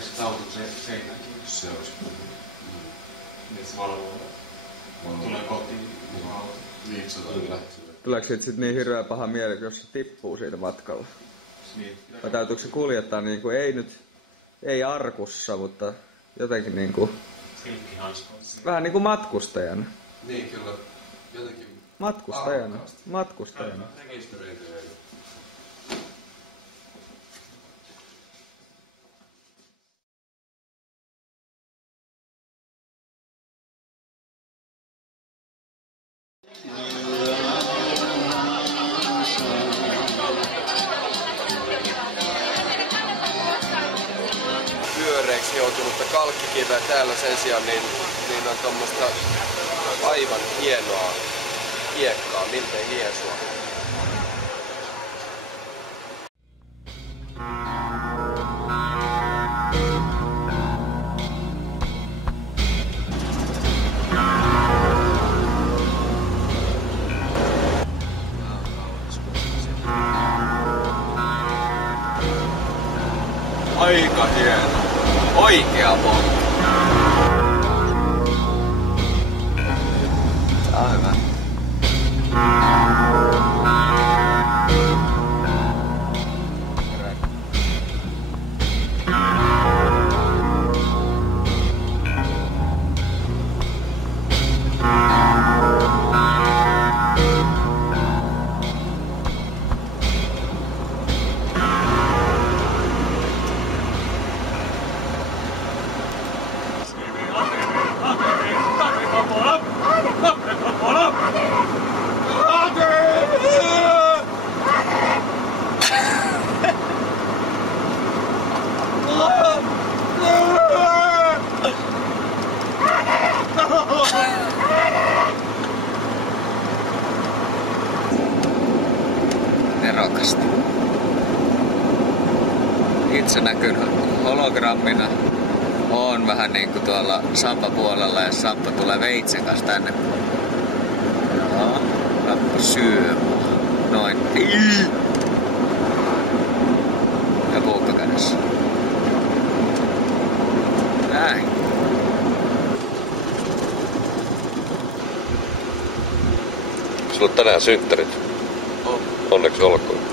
Meneekö se auto seinäänkin? Se olisi. Niin se valvoo. Tulee kotiin. Niin, se taitaa. Tuleeko siitä sit niin hirveä paha mieli, jos se tippuu siitä matkalla? Vai täytyykö se kuljettaa niinku, ei arkussa, mutta jotenkin niinku... Vähän niinku matkustajana. Niin, kyllä. Jotenkin... Matkustajana. Rekisteröityy. Pyöreiksi joutunutta kalkkikiveä täällä sen sijaan niin on tommoista aivan hienoa hiekkaa, miltei hiesua. Aika hieno. Oikea polku. Tää on hyvä. Nerokasta. Itse näkyn hologrammina. Oon vähän niinku tuolla Sampa-puolella ja Sampa tulee veitsen kanssa tänne. Joo, Sampa syö mua. Noin. Ja puukko kädessä. Näin. Sulla on tänään synttärit. Onneksi olkoon.